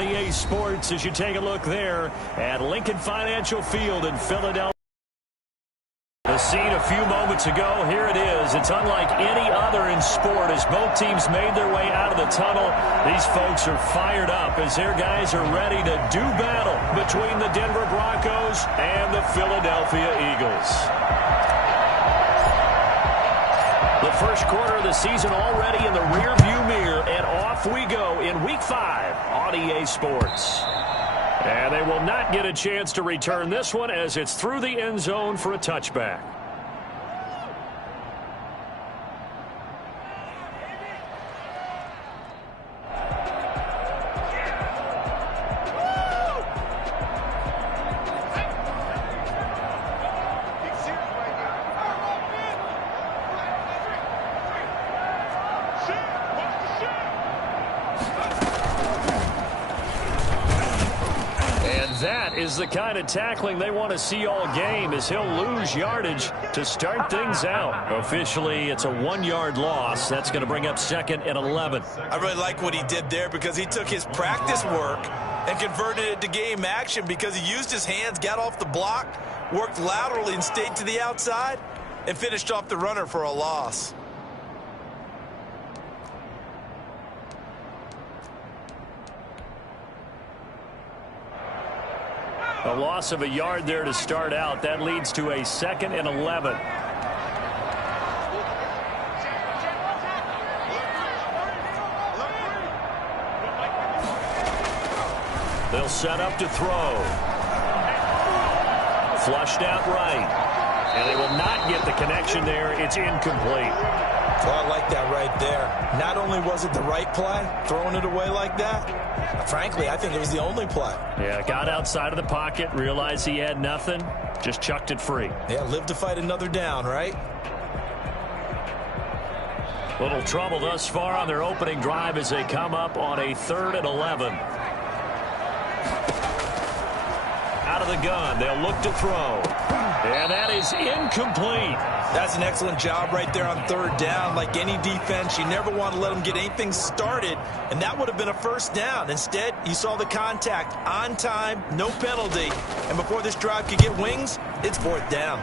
on EA Sports as you take a look there at Lincoln Financial Field in Philadelphia. The scene a few moments ago, here it is. It's unlike any other in sport as both teams made their way out of the tunnel. These folks are fired up as their guys are ready to do battle between the Denver Broncos and the Philadelphia Eagles. The first quarter of the season already in the rearview mirror, and off we go in Week 5 on EA Sports. And they will not get a chance to return this one as it's through the end zone for a touchback. That is the kind of tackling they want to see all game as he'll lose yardage to start things out. Officially, it's a 1-yard loss. That's going to bring up 2nd and 11. I really like what he did there because he took his practice work and converted it to game action because he used his hands, got off the block, worked laterally and stayed to the outside, and finished off the runner for a loss. A loss of a yard there to start out. That leads to a 2nd and 11. They'll set up to throw. Flushed out right. And they will not get the connection there. It's incomplete. Well, I like that right there. Not only was it the right play, throwing it away like that, frankly, I think it was the only play. Yeah, got outside of the pocket, realized he had nothing, just chucked it free. Yeah, live to fight another down, right? Little trouble thus far on their opening drive as they come up on a 3rd and 11. Out of the gun, they'll look to throw. And that is incomplete. That's an excellent job right there on 3rd down. Like any defense, you never want to let them get anything started, and that would have been a 1st down. Instead, you saw the contact on time, no penalty, and before this drive could get wings, it's 4th down.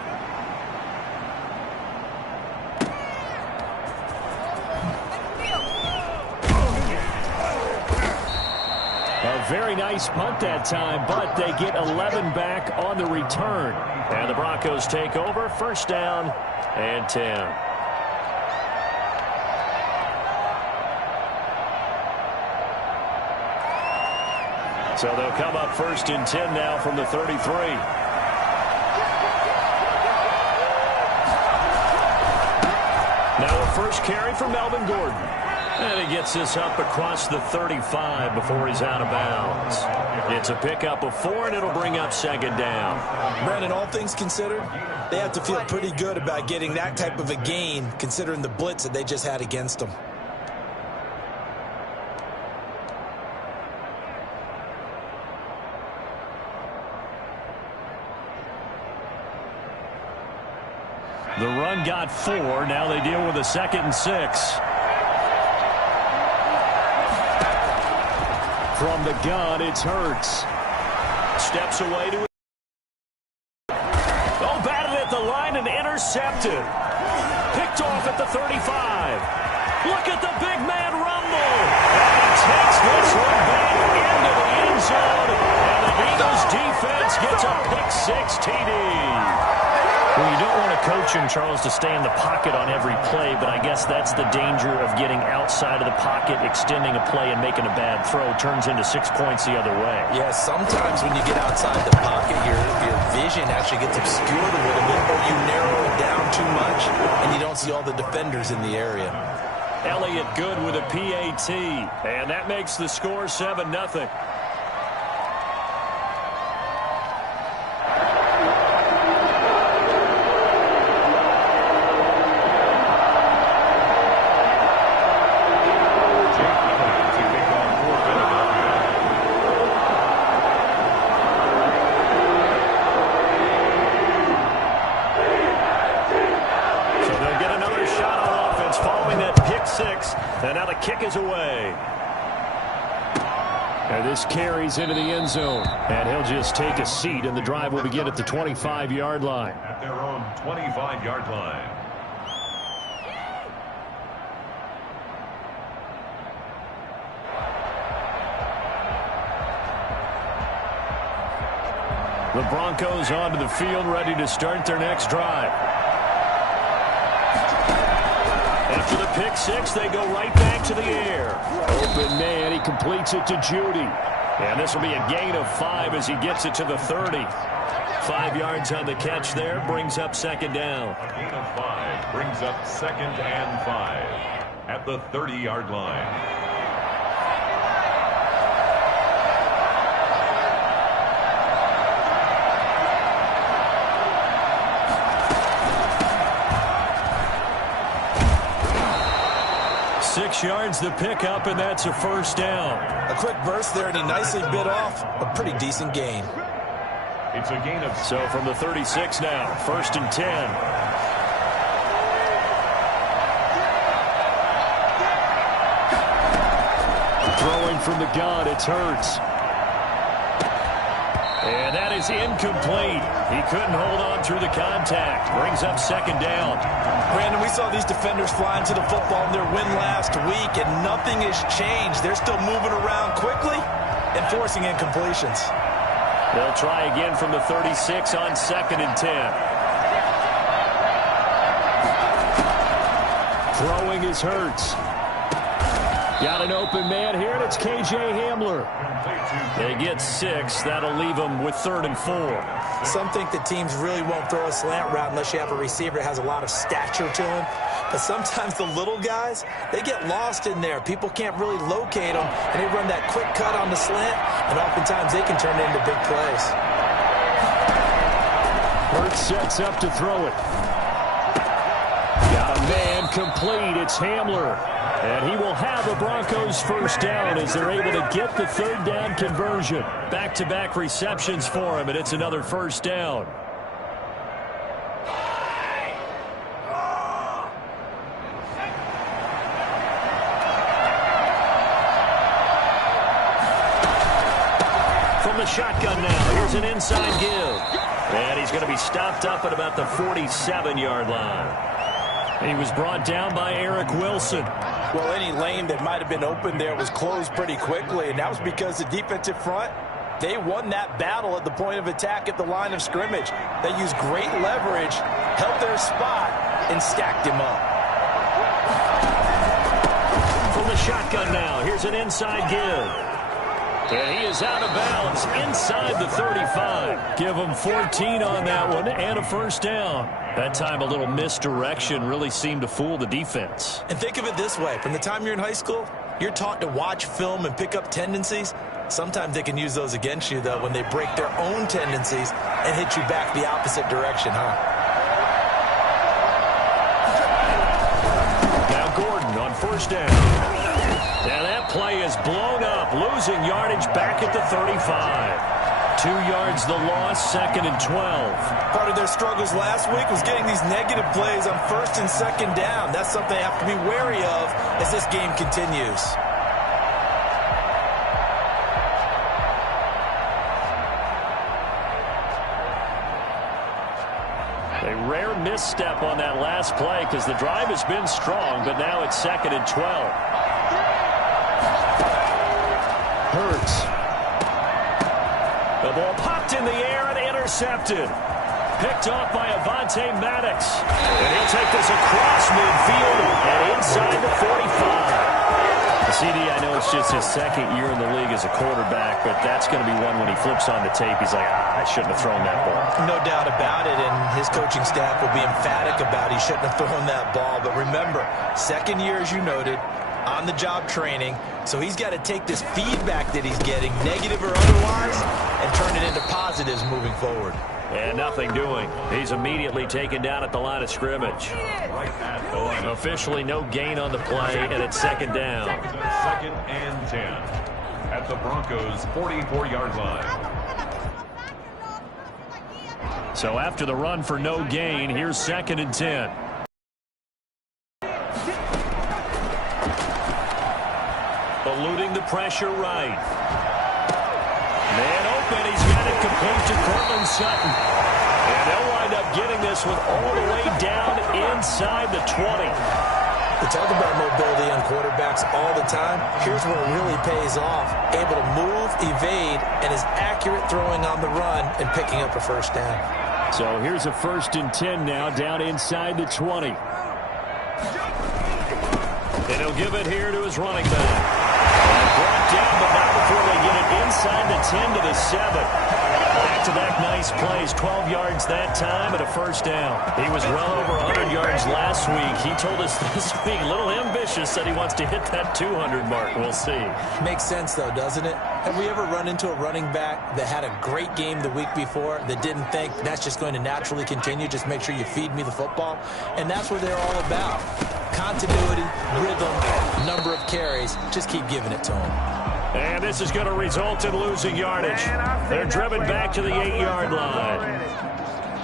A very nice punt that time, but they get 11 back on the return. And the Broncos take over, 1st down and 10. So they'll come up 1st and 10 now from the 33. Now a first carry for Melvin Gordon. And he gets this up across the 35 before he's out of bounds. It's a pickup of 4, and it'll bring up 2nd down. Brandon, all things considered, they have to feel pretty good about getting that type of a gain, considering the blitz that they just had against them. The run got 4. Now they deal with a 2nd and 6. From the gun, it's Hurts. Steps away to it. Oh, batted at the line and intercepted. Picked off at the 35. Look at the big man rumble. And he takes this one back into the end zone. And the Eagles defense gets a pick-6 TD. Well, you don't want a coach in Charles to stay in the pocket on every play, but I guess that's the danger of getting outside of the pocket, extending a play, and making a bad throw. Turns into 6 points the other way. Yeah, sometimes when you get outside the pocket, your vision actually gets obscured a little bit, or you narrow it down too much, and you don't see all the defenders in the area. Elliott good with a PAT, and that makes the score 7-0. And now the kick is away. And this carries into the end zone. And he'll just take a seat, and the drive will begin at the 25-yard line. At their own 25-yard line. The Broncos onto the field, ready to start their next drive. After the pick six, they go right back to the air. Open man, he completes it to Judy. And this will be a gain of 5 as he gets it to the 30. 5 yards on the catch there, brings up second down. A gain of 5 brings up 2nd and 5 at the 30-yard line. Yards the pickup, and that's a first down. A quick burst there, and he nicely bit off a pretty decent gain. It's a gain of... So from the 36 now, 1st and 10. Throwing from the gun, it's Hurts. And that is incomplete. He couldn't hold on through the contact. Brings up second down. Brandon, we saw these defenders flying to the football in their win last week, and nothing has changed. They're still moving around quickly and forcing incompletions. They'll try again from the 36 on 2nd and 10. Throwing is Hurts. Got an open man here, and it's K.J. Hamler. They get 6. That'll leave them with 3rd and 4. Some think that teams really won't throw a slant route unless you have a receiver that has a lot of stature to him. But sometimes the little guys, they get lost in there. People can't really locate them, and they run that quick cut on the slant, and oftentimes they can turn it into big plays. Hurts sets up to throw it. Got a man complete. It's Hamler. And he will have the Broncos first down as they're able to get the 3rd down conversion. Back-to-back receptions for him, and it's another first down. From the shotgun now, here's an inside give. And he's going to be stopped up at about the 47-yard line. He was brought down by Eric Wilson. Well, any lane that might have been open there was closed pretty quickly, and that was because the defensive front, they won that battle at the point of attack at the line of scrimmage. They used great leverage, held their spot, and stacked him up. From the shotgun now, here's an inside give. And he is out of bounds inside the 35. Give him 14 on that one and a first down. That time a little misdirection really seemed to fool the defense. And think of it this way. From the time you're in high school, you're taught to watch film and pick up tendencies. Sometimes they can use those against you, though, when they break their own tendencies and hit you back the opposite direction, huh? Now Gordon on first down. Now that play is blown up, losing yardage back at the 35. 2 yards the loss, 2nd and 12. Part of their struggles last week was getting these negative plays on 1st and 2nd down. That's something they have to be wary of as this game continues. A rare misstep on that last play because the drive has been strong, but now it's 2nd and 12. Hurts. The ball popped in the air and intercepted. Picked off by Avonte Maddox. And he'll take this across midfield and inside the 45. CD, I know it's just his 2nd year in the league as a quarterback, but that's going to be one when he flips on the tape. He's like, I shouldn't have thrown that ball. No doubt about it, and his coaching staff will be emphatic about he shouldn't have thrown that ball. But remember, 2nd year, as you noted, on-the-job training, so he's got to take this feedback that he's getting, negative or otherwise, and turn it into positives moving forward. And nothing doing. He's immediately taken down at the line of scrimmage. Officially no gain on the play, and it's 2nd down. 2nd and 10 at the Broncos' 44-yard line. So after the run for no gain, here's 2nd and 10. Eluding the pressure right. and he's got it complete to Cortland Sutton. And they'll wind up getting this one all the way down inside the 20. We talk about mobility on quarterbacks all the time. Here's where it really pays off. Able to move, evade, and is accurate throwing on the run and picking up a first down. So here's a 1st and 10 now down inside the 20. And he'll give it here to his running back. Brought down, but not before they get it inside the 10 to the 7. Back-to-back nice plays, 12 yards that time and a first down. He was well over 100 yards last week. He told us this week, a little ambitious, said he wants to hit that 200 mark. We'll see. Makes sense, though, doesn't it? Have we ever run into a running back that had a great game the week before that didn't think that's just going to naturally continue? Just make sure you feed me the football. And that's what they're all about. Continuity, rhythm, number of carries. Just keep giving it to them. And this is going to result in losing yardage. They're driven back to the 8-yard line.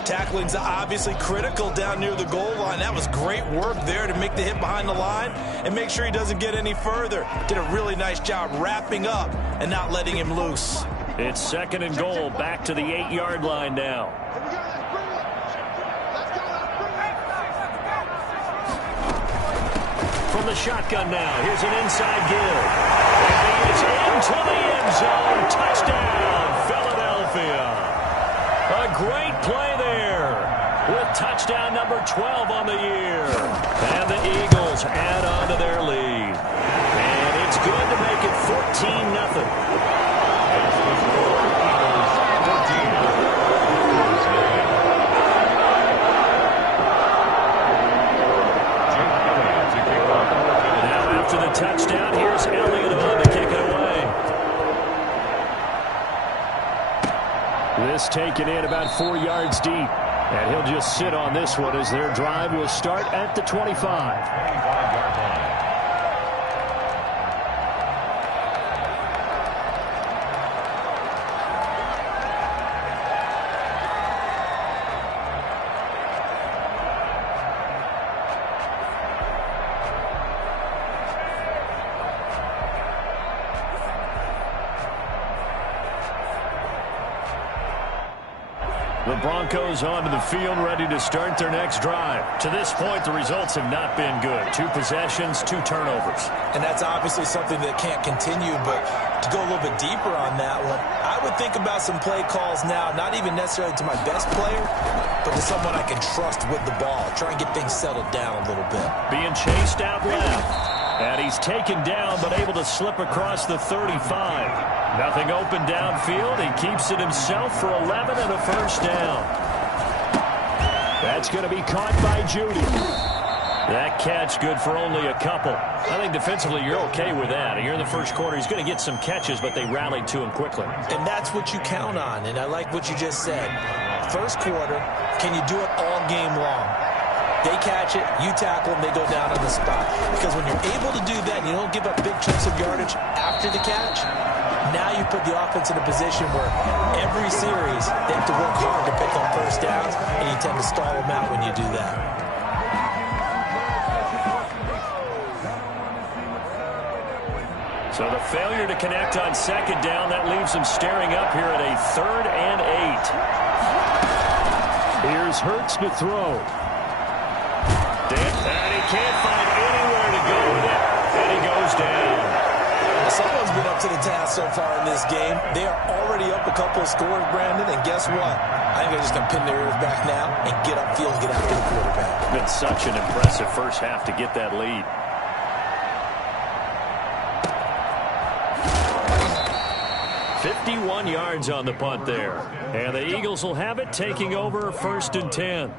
Tackling's obviously critical down near the goal line. That was great work there to make the hit behind the line and make sure he doesn't get any further. Did a really nice job wrapping up and not letting him loose. It's 2nd and goal, back to the 8-yard line now. From the shotgun now, here's an inside give. And he is into the end zone. Touchdown, Philadelphia. A great play there with touchdown number 12 on the year. And the Eagles add on to their lead. And it's good to make it 14-0. After the touchdown, here's Elliott on to kick it away. This taken in about 4 yards deep. And he'll just sit on this one as their drive will start at the 25. 25-yard line. The Broncos onto the field, ready to start their next drive. To this point, the results have not been good. 2 possessions, 2 turnovers. And that's obviously something that can't continue, but to go a little bit deeper on that one, I would think about some play calls now, not even necessarily to my best player, but to someone I can trust with the ball. Try and get things settled down a little bit. Being chased out left. And he's taken down, but able to slip across the 35. Nothing open downfield. He keeps it himself for 11 and a first down. That's going to be caught by Judy. That catch good for only a couple. I think defensively you're okay with that. Here in the first quarter, he's going to get some catches, but they rallied to him quickly. And that's what you count on, and I like what you just said. First quarter, can you do it all game long? They catch it, you tackle them, they go down on the spot. Because when you're able to do that and you don't give up big chunks of yardage after the catch, now you put the offense in a position where every series they have to work hard to pick up first downs, and you tend to stall them out when you do that. So the failure to connect on 2nd down, that leaves them staring up here at a 3rd and 8. Here's Hurts to throw. And he can't find anywhere to go with it, and he goes down. Someone's been up to the task so far in this game. They are already up a couple of scores, Brandon, and guess what? I think they're just going to pin their ears back now and get upfield and get after the quarterback. It's been such an impressive first half to get that lead. "51 yards on the punt there. And the Eagles will have it, taking over 1st and 10.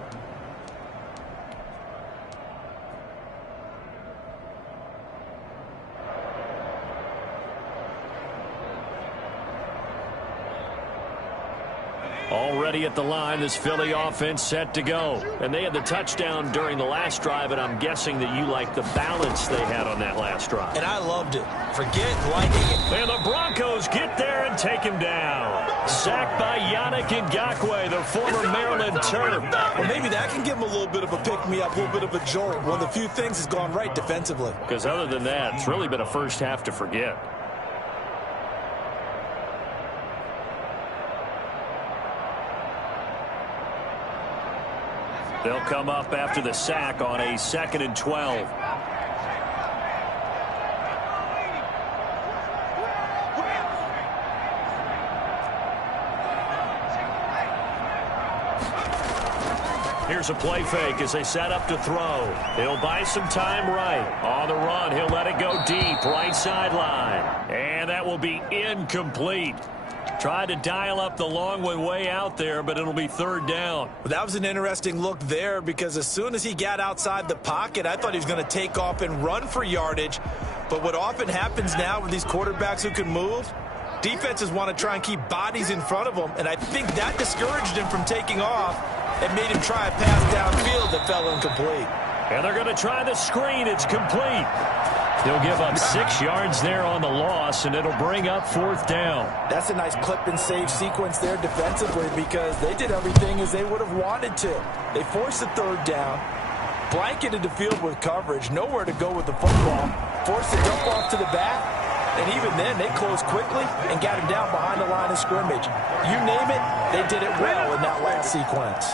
Already at the line, this Philly offense set to go. And they had the touchdown during the last drive, and I'm guessing that you like the balance they had on that last drive. And I loved it. Forget liking it. And the Broncos get there and take him down. Sacked by Yannick Ngakoue, the former Maryland Terp. Well, maybe that can give him a little bit of a pick-me-up, a little bit of a jolt. One of the few things has gone right defensively. Because other than that, it's really been a first half to forget. They'll come up after the sack on a 2nd and 12. Here's a play fake as they set up to throw. He'll buy some time right. On the run, he'll let it go deep, right sideline. And that will be incomplete. Tried to dial up the long one way out there, but it'll be 3rd down. Well, that was an interesting look there because as soon as he got outside the pocket, I thought he was going to take off and run for yardage. But what often happens now with these quarterbacks who can move, defenses want to try and keep bodies in front of them, and I think that discouraged him from taking off and made him try a pass downfield that fell incomplete. And they're going to try the screen. It's complete. They'll give up 6 yards there on the loss, and it'll bring up 4th down. That's a nice clip and save sequence there defensively because they did everything as they would have wanted to. They forced the 3rd down, blanketed the field with coverage, nowhere to go with the football, forced the dump off to the back, and even then they closed quickly and got him down behind the line of scrimmage. You name it, they did it well in that last sequence.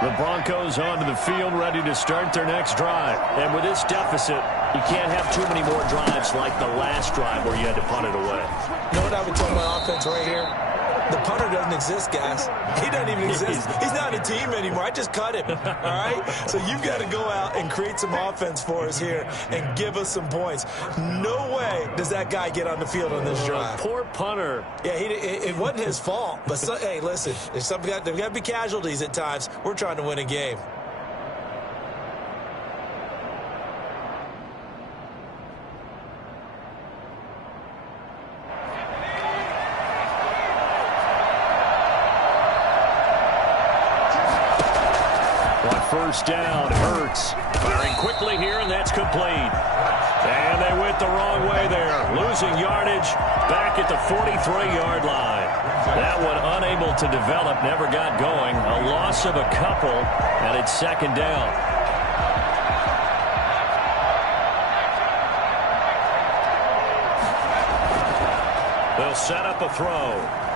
The Broncos onto the field, ready to start their next drive. And with this deficit, you can't have too many more drives like the last drive where you had to punt it away. You know what I would tell my offense right here? The punter doesn't exist, guys. He doesn't even exist. He's not a team anymore. I just cut him, all right? So you've got to go out and create some offense for us here and give us some points. No way does that guy get on the field on this drive. Poor punter. Yeah, it wasn't his fault. But, hey, listen, there's got to be casualties at times. We're trying to win a game. First down, Hurts. Firing quickly here, and that's complete. And they went the wrong way there. Losing yardage back at the 43-yard line. That one unable to develop, never got going. A loss of a couple, and it's 2nd down. They'll set up a throw.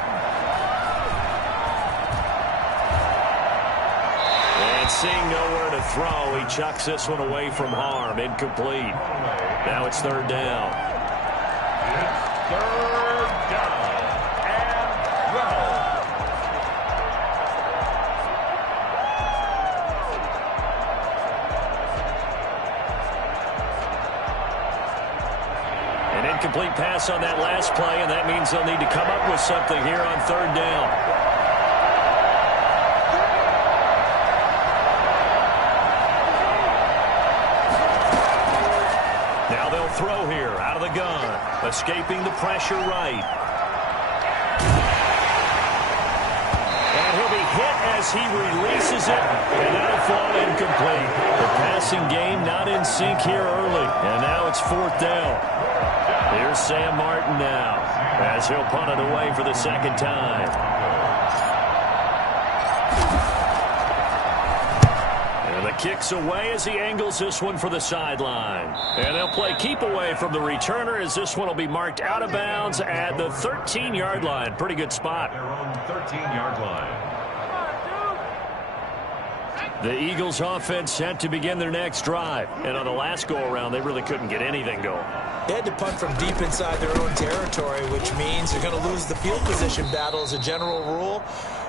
Seeing nowhere to throw, he chucks this one away from harm. Incomplete. Now it's 3rd down. It's 3rd down and 12. An incomplete pass on that last play, and that means they'll need to come up with something here on 3rd down. Throw here out of the gun, escaping the pressure right. And he'll be hit as he releases it, and that'll fall incomplete. The passing game not in sync here early, and now it's 4th down. Here's Sam Martin now as he'll punt it away for the 2nd time. Kicks away as he angles this one for the sideline. And they'll play keep away from the returner as this one will be marked out of bounds at the 13-yard line. Pretty good spot. Their own 13-yard line. The Eagles offense set to begin their next drive. And on the last go-around, they really couldn't get anything going. They had to punt from deep inside their own territory, which means they're going to lose the field position battle as a general rule.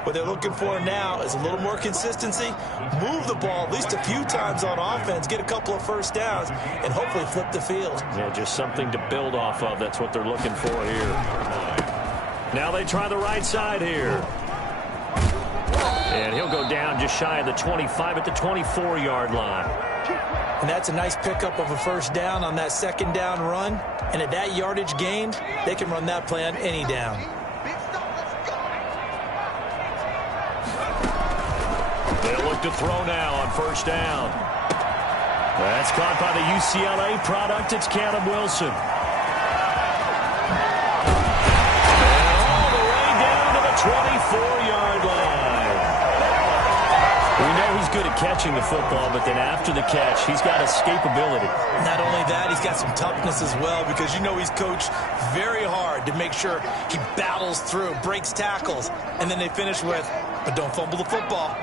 What they're looking for now is a little more consistency, move the ball at least a few times on offense, get a couple of first downs, and hopefully flip the field. Yeah, just something to build off of. That's what they're looking for here. Now they try the right side here. And he'll go down just shy of the 25 at the 24-yard line. And that's a nice pickup of a first down on that 2nd down run. And at that yardage gained, they can run that play on any down. They'll look to throw now on 1st down. That's caught by the UCLA product. It's Caleb Wilson. And all the way down to the 24-yard line. We know he's good at catching the football, but then after the catch, he's got escapability. Not only that, he's got some toughness as well, because you know he's coached very hard to make sure he battles through, breaks tackles, and then they finish with, but don't fumble the football.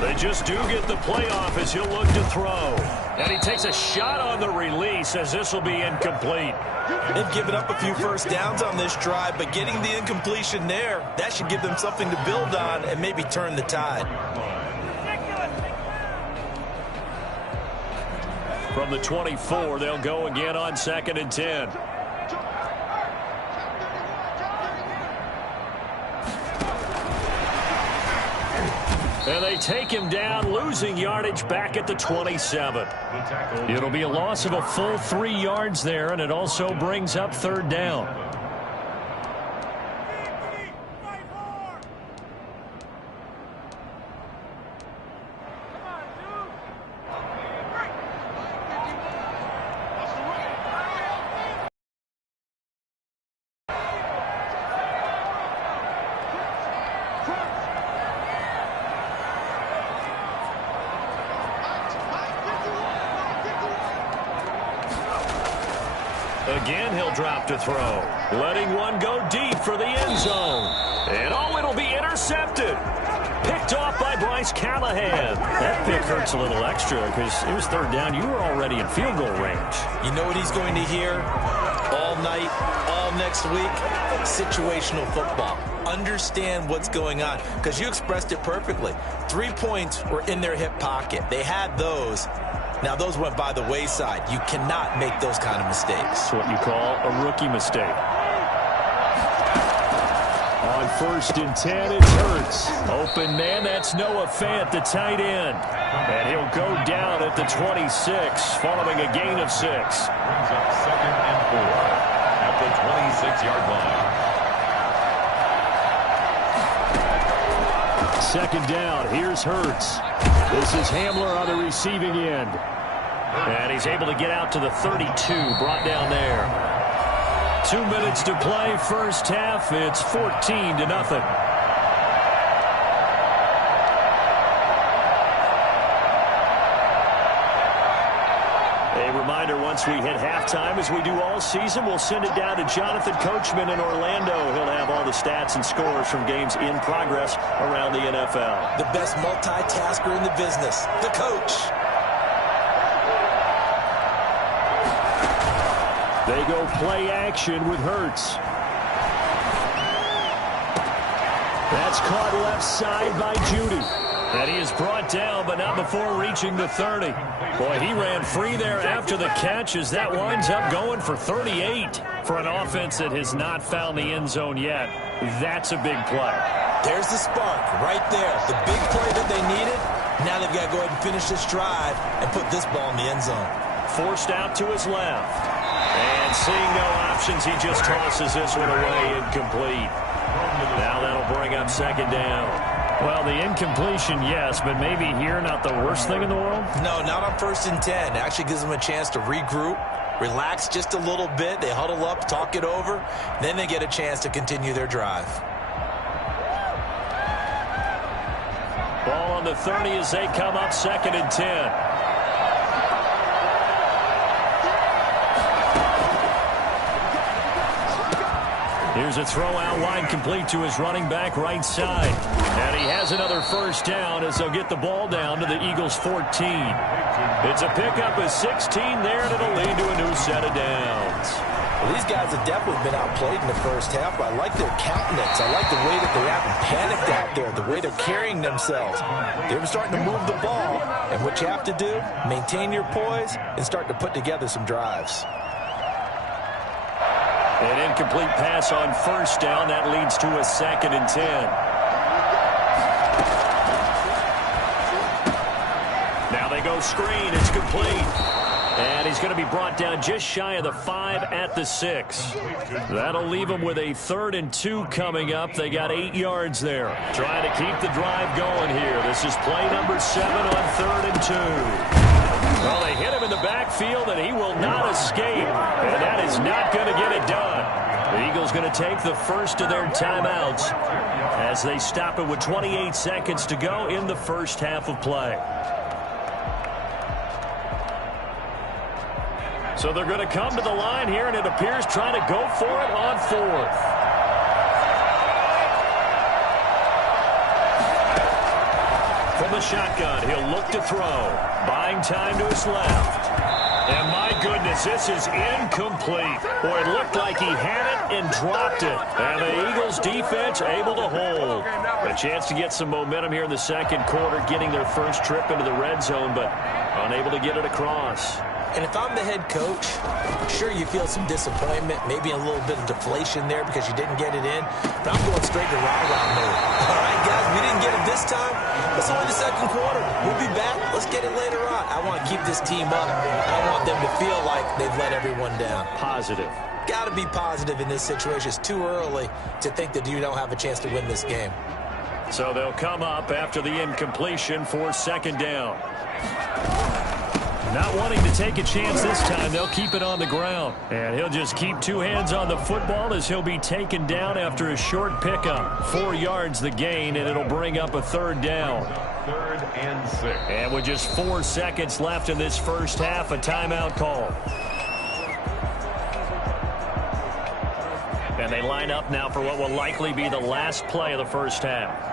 They just do get the playoff as he'll look to throw. And he takes a shot on the release as this will be incomplete. They've given up a few first downs on this drive, but getting the incompletion there, that should give them something to build on and maybe turn the tide. From the 24, they'll go again on 2nd and 10. And they take him down, losing yardage back at the 27. It'll be a loss of a full 3 yards there, and it also brings up 3rd down. Again, he'll drop to throw. Letting one go deep for the end zone. And oh, it'll be intercepted. Picked off by Bryce Callahan. That pick hurts a little extra because it was 3rd down. You were already in field goal range. You know what he's going to hear all night, all next week? Situational football. Understand what's going on, because you expressed it perfectly. 3 points were in their hip pocket. They had those. Now, those went by the wayside. You cannot make those kind of mistakes. That's what you call a rookie mistake. On 1st and 10, it's Hurts. Open man, that's Noah Fant, the tight end. And he'll go down at the 26, following a gain of 6. Brings up 2nd and 4 at the 26-yard line. 2nd down, here's Hurts. This is Hamler on the receiving end. And he's able to get out to the 32, brought down there. 2 minutes to play, first half. It's 14-0. A reminder, once we hit halftime, as we do all season, we'll send it down to Jonathan Coachman in Orlando. He'll have all the stats and scores from games in progress around the NFL. The best multitasker in the business, the coach. They go play action with Hurts. That's caught left side by Judy. And he is brought down, but not before reaching the 30. Boy, he ran free there after the catch as that winds up going for 38 for an offense that has not found the end zone yet. That's a big play. There's the spark right there. The big play that they needed. Now they've got to go ahead and finish this drive and put this ball in the end zone. Forced out to his left. And seeing no options, he just tosses this one away, incomplete. Now that'll bring up 2nd down. Well, the incompletion, yes, but maybe here not the worst thing in the world? No, not on 1st and 10. It actually gives them a chance to regroup, relax just a little bit. They huddle up, talk it over. Then they get a chance to continue their drive. Ball on the 30 as they come up 2nd and 10. Here's a throw out wide, complete to his running back right side. And he has another first down as they'll get the ball down to the Eagles' 14. It's a pickup of 16 there, and it'll lead to a new set of downs. Well, these guys have definitely been outplayed in the first half, but I like their countenance. I like the way that they haven't panicked out there, the way they're carrying themselves. They're starting to move the ball, and what you have to do, maintain your poise and start to put together some drives. An incomplete pass on first down. That leads to a 2nd and 10. Now they go screen. It's complete. And he's going to be brought down just shy of the 5 at the 6. That'll leave him with a 3rd and 2 coming up. They got 8 yards there. Trying to keep the drive going here. This is play number 7 on 3rd and 2. Well, they hit him in the backfield. midfield, and he will not escape. And that is not going to get it done. The Eagles going to take the first of their timeouts as they stop it with 28 seconds to go in the first half of play. So they're going to come to the line here, and it appears trying to go for it on fourth. From the shotgun, he'll look to throw. Buying time to his left. And my goodness, this is incomplete. Boy, it looked like he had it and dropped it. And the Eagles defense able to hold. A chance to get some momentum here in the second quarter, getting their first trip into the red zone, but unable to get it across. And if I'm the head coach, sure, you feel some disappointment, maybe a little bit of deflation there because you didn't get it in. But I'm going straight to rah-rah mode. All right, guys, we didn't get it this time. It's only the second quarter. We'll be back. Let's get it later on. I want to keep this team up. I want them to feel like they've let everyone down. Positive. Got to be positive in this situation. It's too early to think that you don't have a chance to win this game. So they'll come up after the incompletion for second down. Not wanting to take a chance this time, they'll keep it on the ground. And he'll just keep two hands on the football as he'll be taken down after a short pickup. 4 yards the gain, and it'll bring up a third down. 3rd and 6. And with just 4 seconds left in this first half, a timeout call. And they line up now for what will likely be the last play of the first half.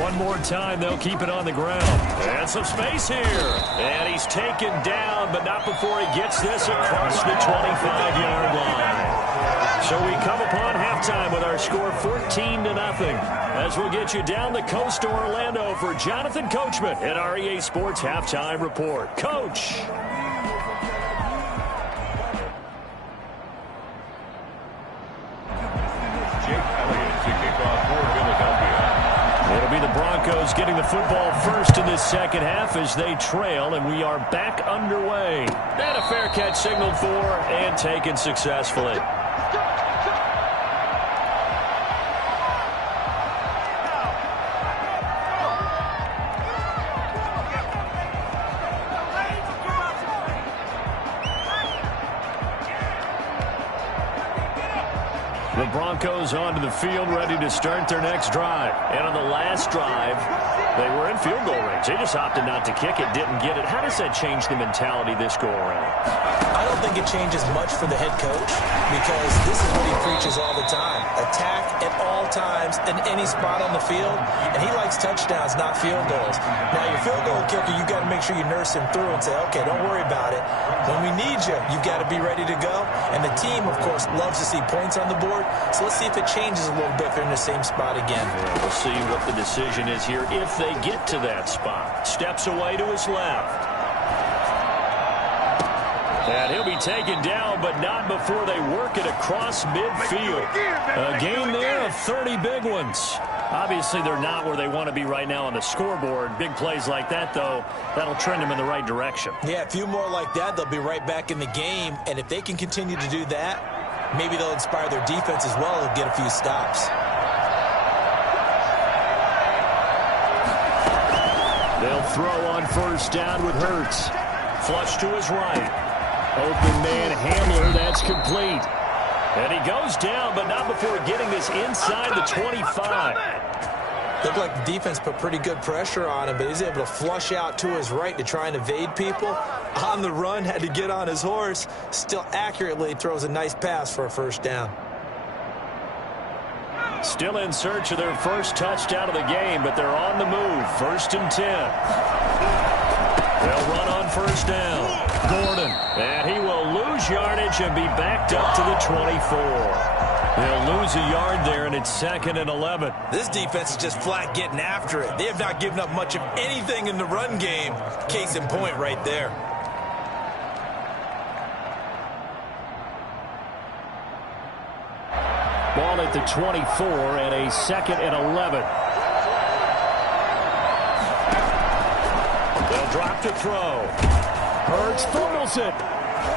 One more time, they'll keep it on the ground. And some space here. And he's taken down, but not before he gets this across the 25-yard line. So we come upon halftime with our score 14-0. As we'll get you down the coast to Orlando for Jonathan Coachman at our EA Sports Halftime Report. Coach. It'll be the Broncos getting the football first in this second half as they trail, and we are back underway. And a fair catch signaled for and taken successfully. The Broncos onto the field, ready to start their next drive. And on the last drive, they were in field goal range. They just opted not to kick it, didn't get it. How does that change the mentality this go-around? I don't think it changes much for the head coach because this is what he preaches all the time. Attack at all times in any spot on the field, and he likes touchdowns, not field goals. Now, your field goal kicker, you've got to make sure you nurse him through and say, okay, don't worry about it. When we need you, you've got to be ready to go. And the team, of course, loves to see points on the board. So let's see if it changes a little bit if they're in the same spot again. Yeah, we'll see what the decision is here if they get to that spot. Steps away to his left. And he'll be taken down, but not before they work it across midfield. A gain there of 30 big ones. Obviously, they're not where they want to be right now on the scoreboard. Big plays like that, though, that'll trend them in the right direction. Yeah, a few more like that, they'll be right back in the game. And if they can continue to do that, maybe they'll inspire their defense as well and get a few stops. They'll throw on first down with Hurts. Flush to his right. Open man Hamler, that's complete. And he goes down, but not before getting this inside the 25. Looked like the defense put pretty good pressure on him, but he's able to flush out to his right to try and evade people. On the run, had to get on his horse. Still accurately throws a nice pass for a first down. Still in search of their first touchdown of the game, but they're on the move. 1st and 10. They'll run on first down. Gordon, and he will lose yardage and be backed up to the 24. They'll lose a yard there, and it's 2nd and 11. This defense is just flat getting after it. They have not given up much of anything in the run game. Case in point right there. Ball at the 24 and a 2nd and 11. They'll drop to throw. Hurts fumbles it.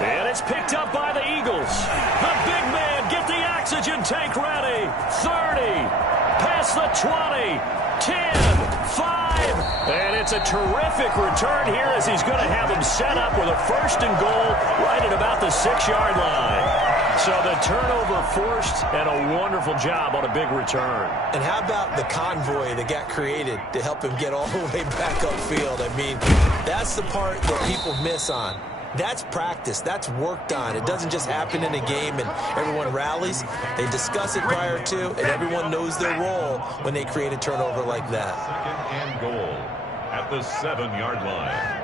And it's picked up by the Eagles. The big man, get the oxygen tank ready. 30, past the 20, 10, 5, And it's a terrific return here as he's going to have him set up with a 1st and goal right at about the 6-yard line. So the turnover forced and a wonderful job on a big return. And how about the convoy that got created to help him get all the way back upfield? I mean, that's the part that people miss on. That's practice. That's worked on. It doesn't just happen in a game and everyone rallies. They discuss it prior to, and everyone knows their role when they create a turnover like that. 2nd and goal at the 7-yard line.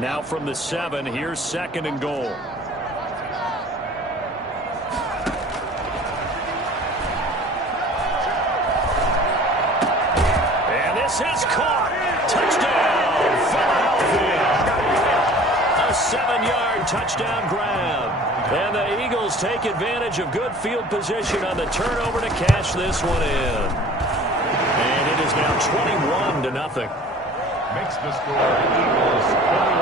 Now from the 7, here's 2nd and goal. And this is caught. Touchdown, Philadelphia. A 7-yard touchdown grab. And the Eagles take advantage of good field position on the turnover to cash this one in. And it is now 21-0. Makes the score Eagles 21,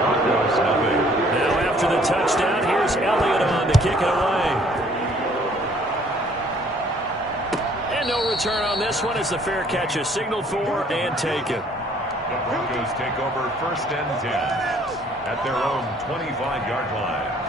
Broncos nothing. Now after the touchdown, here's Elliott on to kick it away. And no return on this one as the fair catch is signaled for and taken. The Broncos take over 1st and 10 at their own 25-yard line.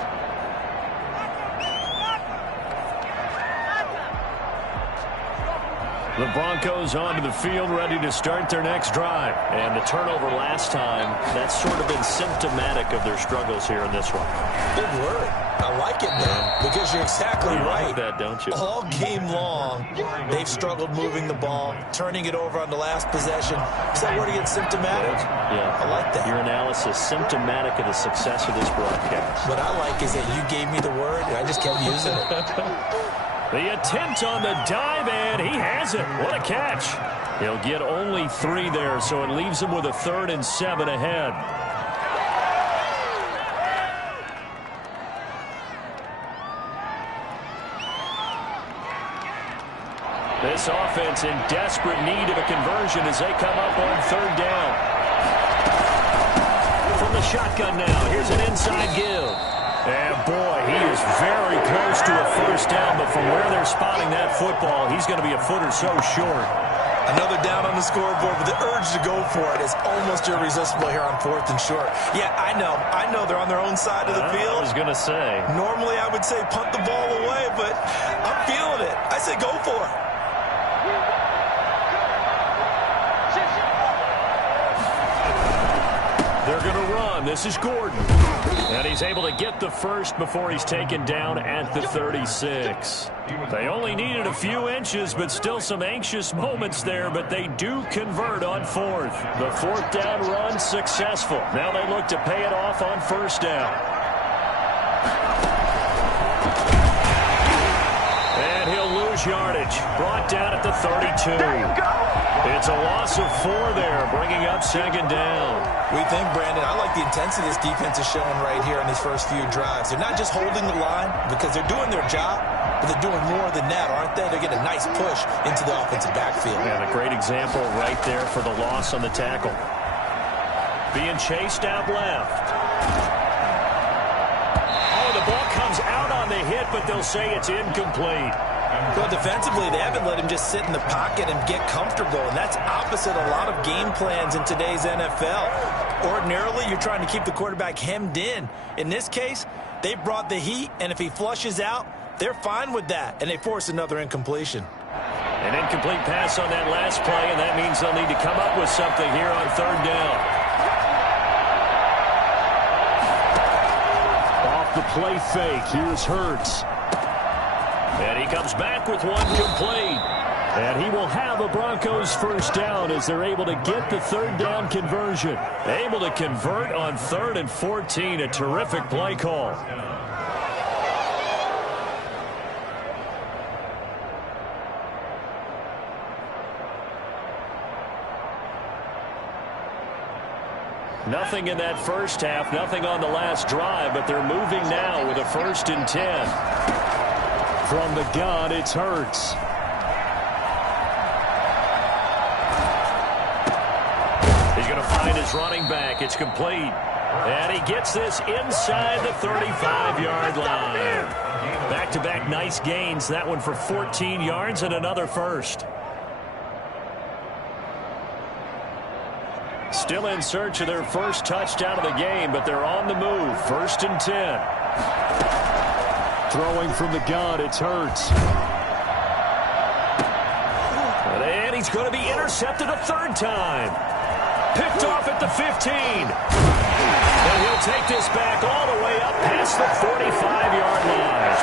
The Broncos onto the field, ready to start their next drive. And the turnover last time, that's sort of been symptomatic of their struggles here in this one. Good word. I like it, man, because you're exactly right. You like that, don't you? All game long, they've struggled moving the ball, turning it over on the last possession. Is that word again, symptomatic? Yeah. I like that. Your analysis, symptomatic of the success of this broadcast. What I like is that you gave me the word, and I just kept using it. The attempt on the dive, and he has it. What a catch. He'll get only 3 there, so it leaves him with a 3rd and 7 ahead. This offense in desperate need of a conversion as they come up on 3rd down. From the shotgun now, here's an inside give. And boy, he is very close to a 1st down, but from where they're spotting that football, he's going to be a foot or so short. Another down on the scoreboard, but the urge to go for it is almost irresistible here on 4th and short. Yeah, I know they're on their own side of the field. I was going to say. Normally I would say punt the ball away, but I'm feeling it. I say go for it. They're going to run. This is Gordon. And he's able to get the 1st before he's taken down at the 36. They only needed a few inches, but still some anxious moments there, but they do convert on 4th. The 4th down run successful. Now they look to pay it off on 1st down. And he'll lose yardage. Brought down at the 32. It's a loss of 4 there, bringing up 2nd down. We think, Brandon, I like the intensity this defense is showing right here in these first few drives. They're not just holding the line because they're doing their job, but they're doing more than that, aren't they? They're getting a nice push into the offensive backfield. And a great example right there for the loss on the tackle. Being chased out left. Oh, the ball comes out on the hit, but they'll say it's incomplete. Well, defensively, they haven't let him just sit in the pocket and get comfortable, and that's opposite a lot of game plans in today's NFL. Ordinarily, you're trying to keep the quarterback hemmed in. In this case, they brought the heat, and if he flushes out, they're fine with that, and they force another incompletion. An incomplete pass on that last play, and that means they'll need to come up with something here on 3rd down. Off the play fake, here's Hurts. And he comes back with one complete. And he will have a Broncos 1st down as they're able to get the 3rd down conversion. Able to convert on 3rd and 14. A terrific play call. Nothing in that first half, nothing on the last drive, but they're moving now with a 1st and 10. From the gun, it's Hurts. He's going going to find his running back. It's complete. And he gets this inside the 35-yard line. Back-to-back nice gains. That one for 14 yards and another first. Still in search of their first touchdown of the game, but they're on the move. 1st and 10. Throwing from the gun, it's Hurts. And he's going to be intercepted a third time. Picked off at the 15. And he'll take this back all the way up past the 45-yard line.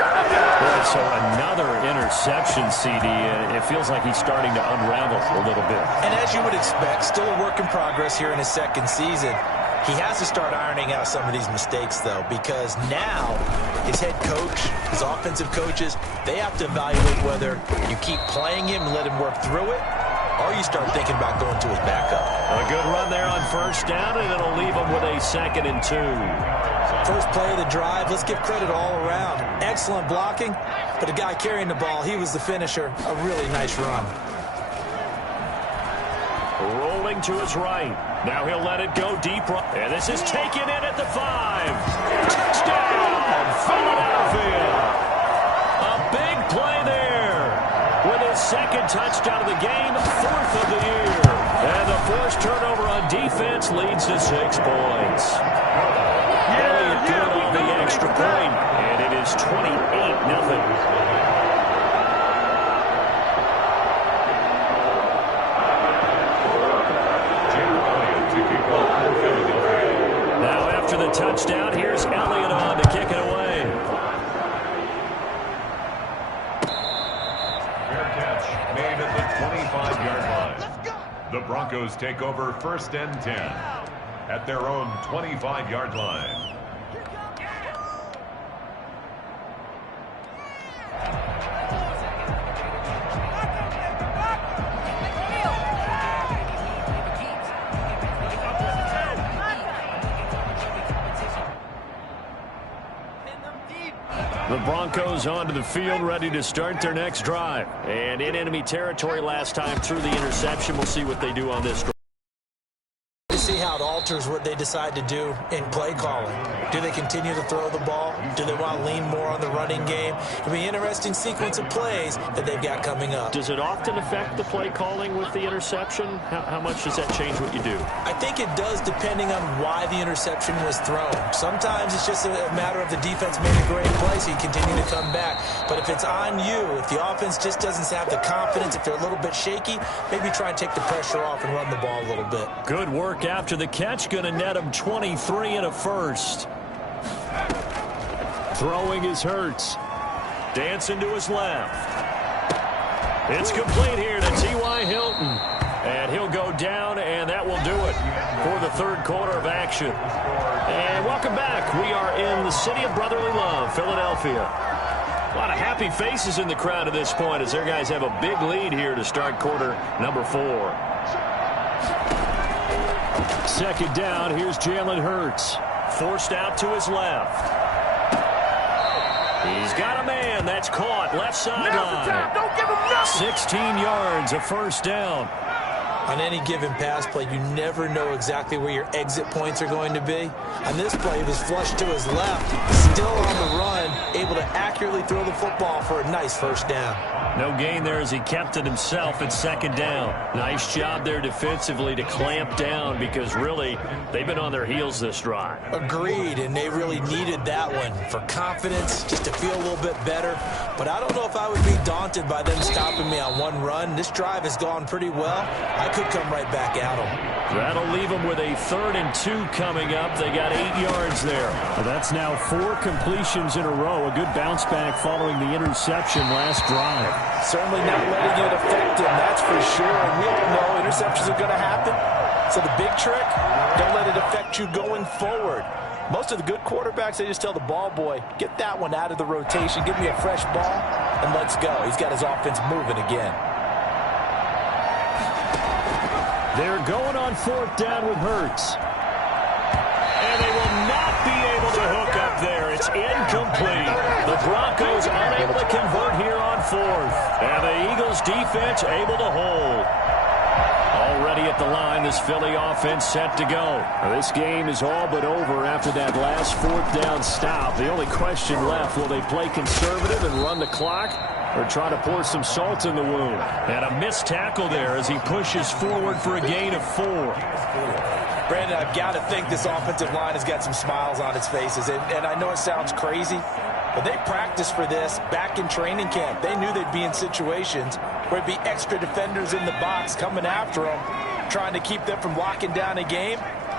So another interception, CD. It feels like he's starting to unravel a little bit. And as you would expect, still a work in progress here in his second season. He has to start ironing out some of these mistakes, though, because now his head coach, his offensive coaches, they have to evaluate whether you keep playing him and let him work through it, or you start thinking about going to his backup. A good run there on 1st down, and it'll leave him with a 2nd and 2. First play of the drive, let's give credit all around. Excellent blocking, but the guy carrying the ball, he was the finisher. A really nice run. Rolling to his right. Now he'll let it go deep. And this is taken in at the 5. Touchdown, Philadelphia. A big play there. With his 2nd touchdown of the game, 4th of the year. And the forced turnover on defense leads to 6 points. Elliott good on the extra point. And it is 28-0. The touchdown. Here's Elliott on to kick it away. Fair catch made at the 25-yard line. The Broncos take over 1st and 10 at their own 25-yard line. The Broncos onto the field, ready to start their next drive. And in enemy territory last time through the interception. We'll see what they do on this drive. To see how it alters what they decide to do in play calling. Do they continue to throw the ball? Do they want to lean more on the running game? It'll be an interesting sequence of plays that they've got coming up. Does it often affect the play calling with the interception? How much does that change what you do? I think it does, depending on why the interception was thrown. Sometimes it's just a matter of the defense made a great play, so you continue to come back. But if it's on you, if the offense just doesn't have the confidence, if they're a little bit shaky, maybe try and take the pressure off and run the ball a little bit. Good work after the catch. Going to net him 23 and a first. Throwing is Hurts. Dancing to his left. It's complete here to T.Y. Hilton. And he'll go down, and that will do it for the 3rd quarter of action. And welcome back. We are in the city of brotherly love, Philadelphia. A lot of happy faces in the crowd at this point as their guys have a big lead here to start quarter number 4. 2nd down, here's Jalen Hurts. Forced out to his left. He's got a man that's caught left sideline. Don't give him nothing. 16 yards, a 1st down. On any given pass play, you never know exactly where your exit points are going to be. On this play, he was flushed to his left, still on the run, able to accurately throw the football for a nice 1st down. No gain there as he kept it himself at 2nd down. Nice job there defensively to clamp down because really they've been on their heels this drive. Agreed, and they really needed that one for confidence, just to feel a little bit better. But I don't know if I would be daunted by them stopping me on one run. This drive has gone pretty well. I could come right back at them. That'll leave them with a 3rd and 2 coming up. They got 8 yards there. That's now 4 completions in a row. A good bounce back following the interception last drive. Certainly not letting it affect him, that's for sure. And we all know interceptions are going to happen. So the big trick, don't let it affect you going forward. Most of the good quarterbacks, they just tell the ball boy, get that one out of the rotation, give me a fresh ball, and let's go. He's got his offense moving again. They're going on 4th down with Hurts. And they will not be able to hook up there. It's incomplete. The Broncos unable to convert here on 4th. And the Eagles defense able to hold. Already at the line, this Philly offense set to go. Now, this game is all but over after that last fourth down stop. The only question left, will they play conservative and run the clock, or try to pour some salt in the wound? And a missed tackle there as he pushes forward for a gain of 4. Brandon, I've got to think this offensive line has got some smiles on its faces. And I know it sounds crazy, but they practiced for this back in training camp. They knew they'd be in situations where it'd be extra defenders in the box coming after them, trying to keep them from locking down a game.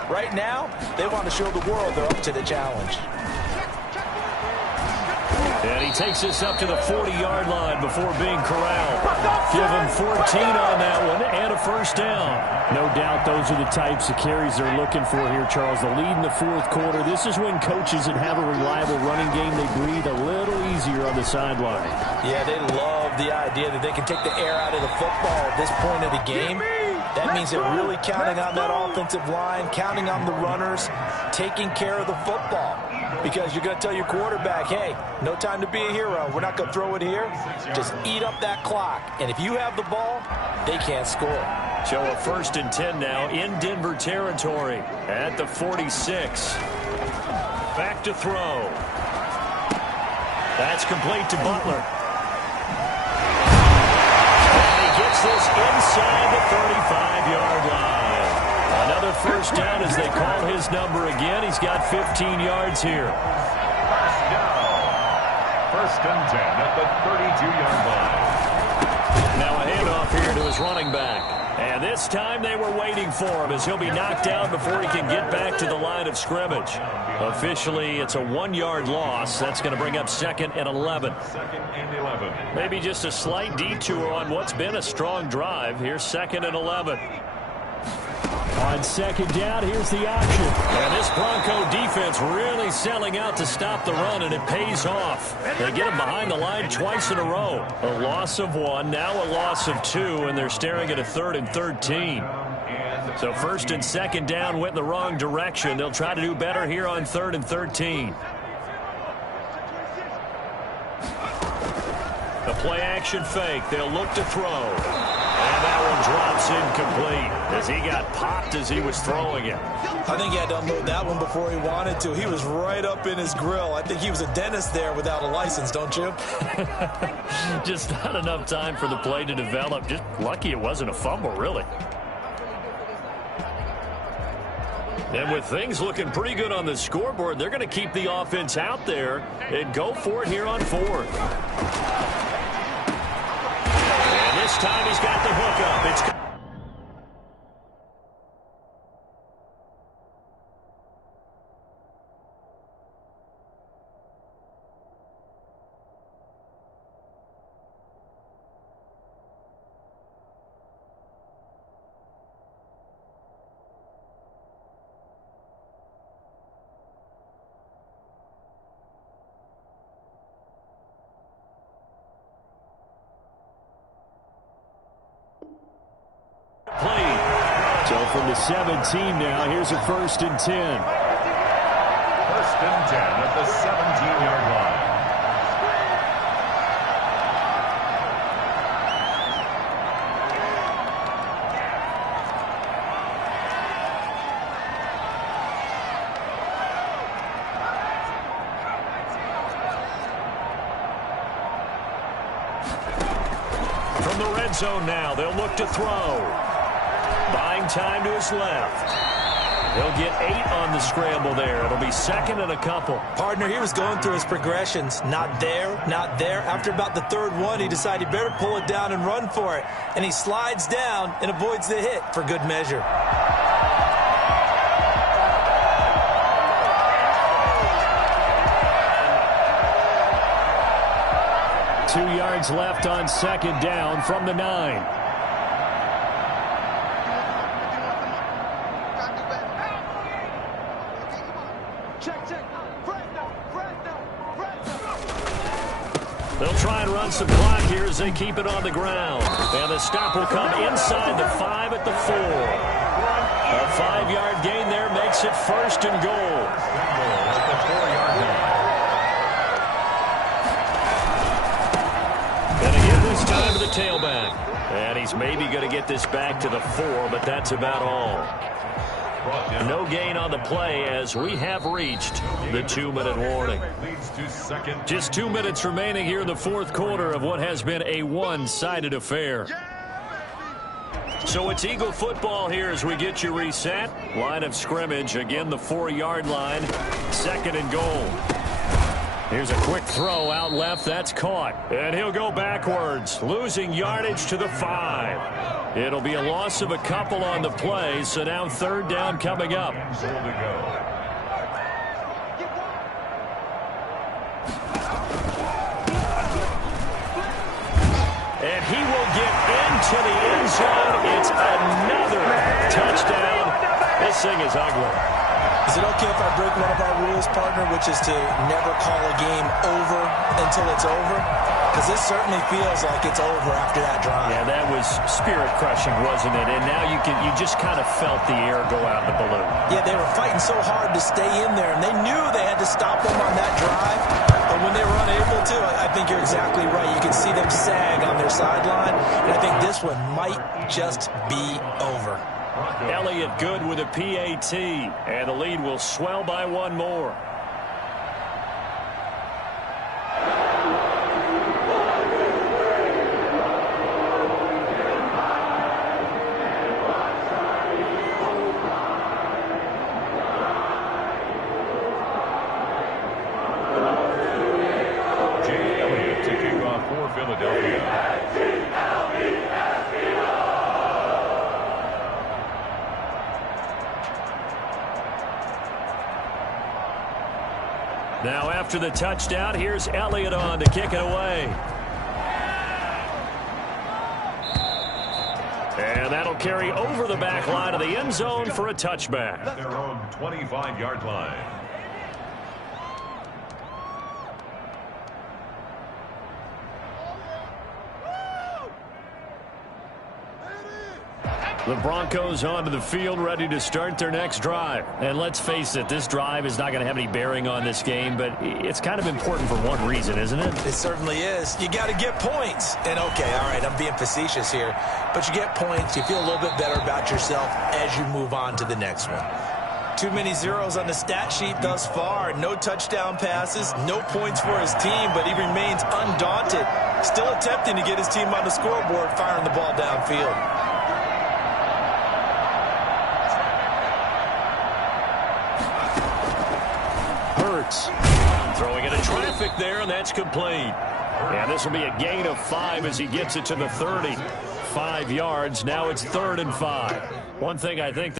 Right now, they want to show the world they're up to the challenge. And he takes this up to the 40-yard line before being corralled. Give him 14 on that one and a first down. No doubt those are the types of carries they're looking for here, Charles. The lead in the fourth quarter. This is when coaches that have a reliable running game, they breathe a little easier on the sideline. Yeah, they love the idea that they can take the air out of the football at this point of the game. That means they're really counting on that offensive line, counting on the runners, taking care of the football. Because you're going to tell your quarterback, hey, no time to be a hero. We're not going to throw it here. Just eat up that clock. And if you have the ball, they can't score. So a 1st and 10 now in Denver territory at the 46. Back to throw. That's complete to Butler. And he gets this inside the 35-yard line. Another first down as they call his number again. He's got 15 yards here. First down. 1st and 10 at the 32-yard line. Now a handoff here to his running back. And this time they were waiting for him as he'll be knocked down before he can get back to the line of scrimmage. Officially, it's a 1-yard loss. That's going to bring up 2nd and 11. 2nd and 11. Maybe just a slight detour on what's been a strong drive. Here's 2nd and 11. On 2nd down, here's the option. And this Bronco defense really selling out to stop the run, and it pays off. They get him behind the line twice in a row. A loss of 1, now a loss of 2, and they're staring at a 3rd and 13. So 1st and 2nd down went in the wrong direction. They'll try to do better here on 3rd and 13. The play-action fake. They'll look to throw. And that one drops incomplete as he got popped as he was throwing it. I think he had to unload that one before he wanted to. He was right up in his grill. I think he was a dentist there without a license, don't you? Just not enough time for the play to develop. Just lucky it wasn't a fumble, really. And with things looking pretty good on the scoreboard, they're going to keep the offense out there and go for it here on 4th. And this time he's got the hook up. It's played. So from the 17 now, here's a 1st and 10. 1st and 10 at the 17-yard line. From the red zone now, they'll look to throw. Buying time to his left. They'll get 8 on the scramble there. It'll be 2nd and a couple. Partner, he was going through his progressions. Not there, not there. After about the 3rd one, he decided he better pull it down and run for it. And he slides down and avoids the hit for good measure. Two yards left on 2nd down from the 9. They'll try and run some clock here as they keep it on the ground. And the stop will come inside the 5 at the 4. A 5-yard gain there makes it 1st and goal. And again this time to the tailback. And he's maybe going to get this back to the 4, but that's about all. No gain on the play as we have reached the 2-minute warning. Just 2 minutes remaining here in the fourth quarter of what has been a one-sided affair. So it's Eagle football here as we get you reset. Line of scrimmage, again the 4-yard line. 2nd and goal. Here's a quick throw out left. That's caught. And he'll go backwards, losing yardage to the 5. It'll be a loss of a couple on the play, so now 3rd down coming up. And he will get into the end zone. It's another touchdown. This thing is ugly. Is it okay if I break one of our rules, partner, which is to never call a game over until it's over? Because this certainly feels like it's over after that drive. Yeah, that was spirit-crushing, wasn't it? And now you just kind of felt the air go out of the balloon. Yeah, they were fighting so hard to stay in there, and they knew they had to stop them on that drive. But when they were unable to, I think you're exactly right. You can see them sag on their sideline, and I think this one might just be over. Elliott good with a PAT, and the lead will swell by one more. Jay Elliott to kick off for Philadelphia. Now after the touchdown, here's Elliott on to kick it away. And that'll carry over the back line of the end zone for a touchback. At their own 25-yard line. The Broncos onto the field, ready to start their next drive. And let's face it, this drive is not going to have any bearing on this game, but it's kind of important for one reason, isn't it? It certainly is. You got to get points. And, okay, all right, I'm being facetious here. But you get points, you feel a little bit better about yourself as you move on to the next one. Too many zeros on the stat sheet thus far. No touchdown passes, no points for his team, but he remains undaunted. Still attempting to get his team on the scoreboard, firing the ball downfield. Throwing into traffic there, and that's complete. And this will be a gain of 5 as he gets it to the 30. 5 yards. Now it's 3rd and 5. One thing I think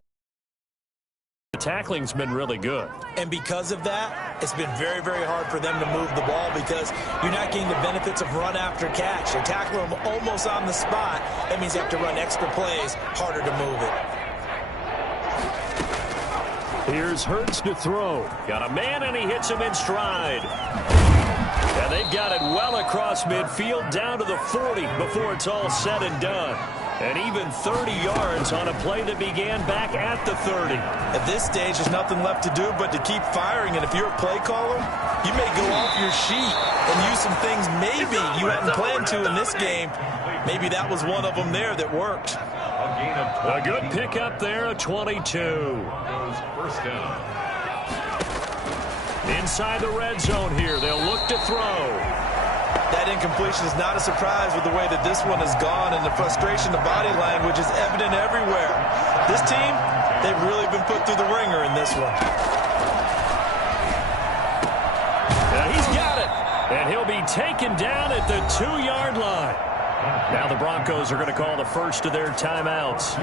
the tackling's been really good. And because of that, it's been very, very hard for them to move the ball because you're not getting the benefits of run after catch. They tackle them almost on the spot. That means you have to run extra plays, harder to move it. Here's Hurts to throw. Got a man, and he hits him in stride. And they've got it well across midfield down to the 40 before it's all said and done. And even 30 yards on a play that began back at the 30. At this stage, there's nothing left to do but to keep firing. And if you're a play caller, you may go off your sheet and use some things maybe you hadn't planned to in this game. Maybe that was one of them there that worked. A good pickup there, a 22. First down. Inside the red zone here, they'll look to throw. That incompletion is not a surprise with the way that this one has gone, and the frustration, the body language is evident everywhere. This team, they've really been put through the ringer in this one. Now he's got it, and he'll be taken down at the 2-yard line. Now the Broncos are going to call the first of their timeouts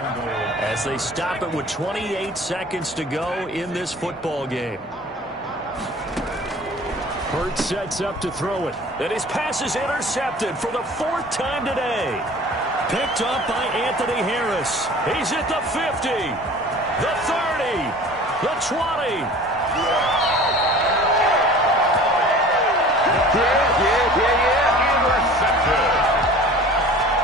as they stop it with 28 seconds to go in this football game. Hurts sets up to throw it. And his pass is intercepted for the 4th time today. Picked up by Anthony Harris. He's at the 50, the 30, the 20. Intercepted.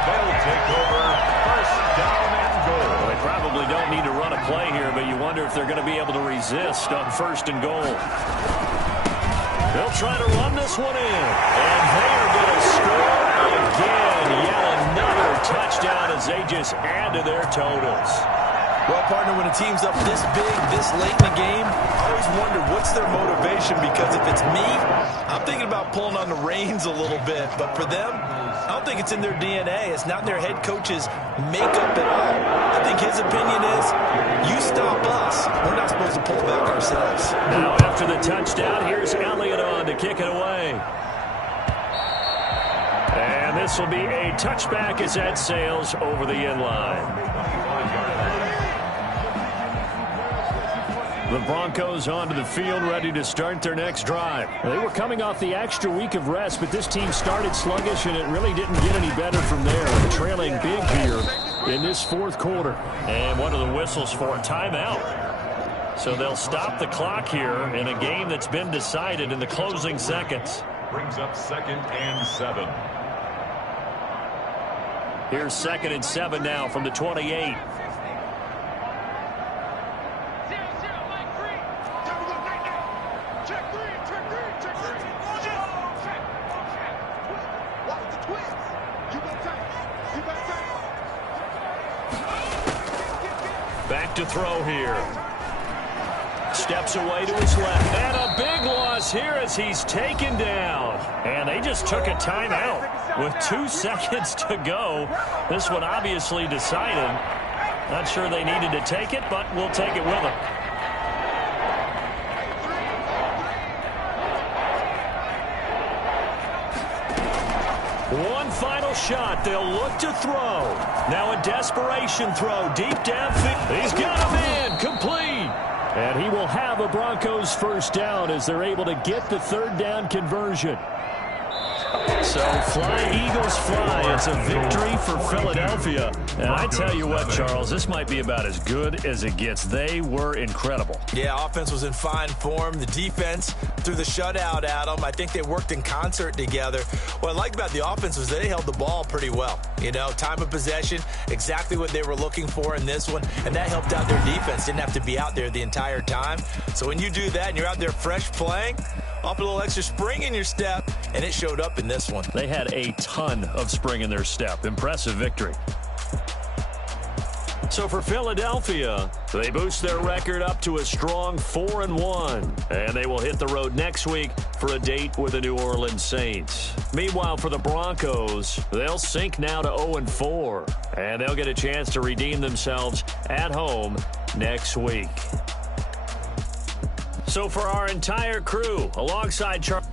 They'll take over first down and goal. Well, they probably don't need to run a play here, but you wonder if they're going to be able to resist on 1st and goal. They'll try to run this one in, and they are going to score Again, yet another touchdown as they just add to their totals. Well, partner, when a team's up this big, this late in the game, I always wonder what's their motivation, because if it's me, I'm thinking about pulling on the reins a little bit. But for them, I don't think it's in their DNA. It's not in their head coach's makeup at all. I think his opinion is, you stop us, we're not supposed to pull back ourselves. Now, after the touchdown, here's Elliott on to kick it away. And this will be a touchback as that sails over the end line. The Broncos onto the field, ready to start their next drive. They were coming off the extra week of rest, but this team started sluggish, and it really didn't get any better from there. Trailing big here in this fourth quarter. And one of the whistles for a timeout. So they'll stop the clock here in a game that's been decided in the closing seconds. Brings up 2nd and 7. Here's 2nd and 7 now from the 28. Back to throw here. Steps away to his left. And a big loss here as he's taken down. And they just took a timeout with 2 seconds to go. This one obviously decided. Not sure they needed to take it, but we'll take it with them. One final shot. They'll look to throw. Now a desperation throw deep downfield. He's got a man complete. And he will have a Broncos first down as they're able to get the third down conversion. So fly, Eagles, fly. It's a victory for Philadelphia. And I tell you what, Charles, this might be about as good as it gets. They were incredible. Yeah, offense was in fine form. The defense threw the shutout at them. I think they worked in concert together. What I liked about the offense was they held the ball pretty well. You know, time of possession, exactly what they were looking for in this one. And that helped out their defense. Didn't have to be out there the entire time. So when you do that and you're out there fresh playing, off a little extra spring in your step, and it showed up in this one. They had a ton of spring in their step. Impressive victory. So for Philadelphia, they boost their record up to a strong 4-1. And they will hit the road next week for a date with the New Orleans Saints. Meanwhile, for the Broncos, they'll sink now to 0-4. And they'll get a chance to redeem themselves at home next week. So for our entire crew, alongside Charles.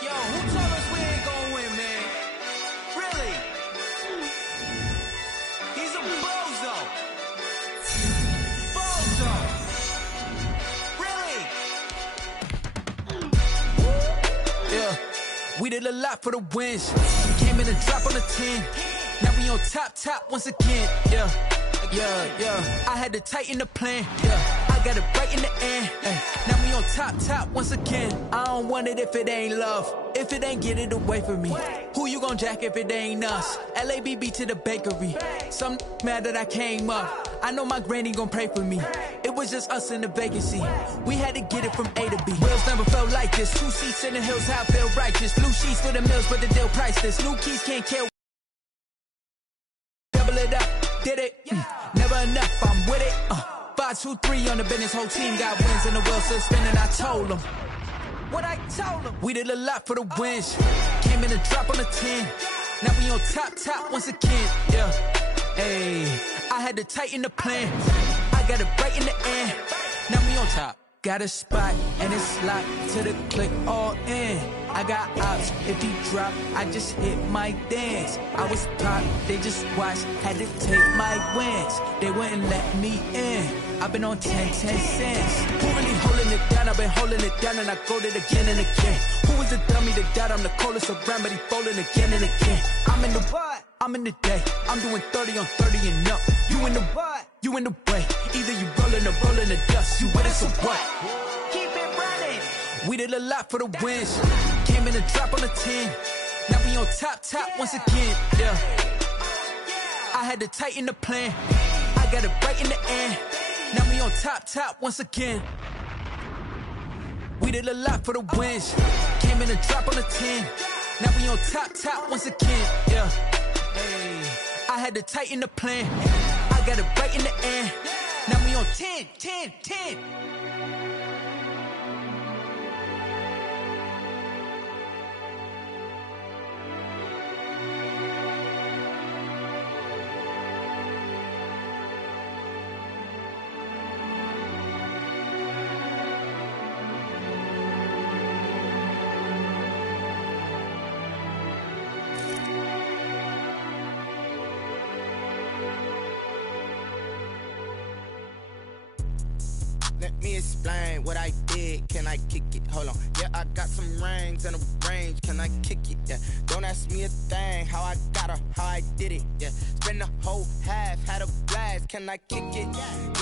Yo, who told us we ain't gonna win, man? Really? He's a bozo. Bozo. Really? Yeah, we did a lot for the wins. Came in and dropped on the 10. Now we on top once again. Yeah. I had to tighten the plan. Yeah, I got it right in the end. Now we on top once again. I don't want it if it ain't love. If it ain't, get it away from me. Who you gon' jack if it ain't us? LABB to the bakery. Some mad that I came up. I know my granny gon' pray for me. It was just us in the vacancy. We had to get it from A to B. Wheels never felt like this. 2 seats in the hills, how I feel righteous. Blue sheets for the mills, but the deal priceless. New keys can't kill. Double it up, did it. Never enough, I'm with it. 5, 2, 3 on the business. Whole team got wins and the wheel still spinning. I told them what I told them. We did a lot for the wins. Came in and drop on the 10. Now we on top once again. Yeah, hey, I had to tighten the plan. I got it right in the end. Now we on top. Got a spot and it's locked to the click all in. I got ops, if he drop, I just hit my dance. I was pop, they just watched, had to take my wins. They wouldn't let me in. I've been on 10 cents. Who really holding it down? I've been holding it down and I go it again and again. Who was the dummy that doubt? I'm the coldest around, but he folding again and again. I'm in the what? I'm in the day. I'm doing 30 on 30 and up. You in the what? You in the way. Either you rolling or rolling the dust. You with us or what? Keep it running. We did a lot for the wins. Came in and drop on the 10. Now we on top once again. Yeah. I had to tighten the plan. I got it right in the end. Now we on top once again. We We did a lot for the wins. Came in a drop on a 10. Now we on top once again. Yeah. Hey, I had to tighten the plan. I got it right in the end. Now we on 10. Let me explain what I did. Can I kick it? Hold on. Yeah, I got some rings and a range. Can I kick it? Yeah. Don't ask me a thing. How I got her, how I did it. Yeah. Spend the whole half, had a blast. Can I kick it?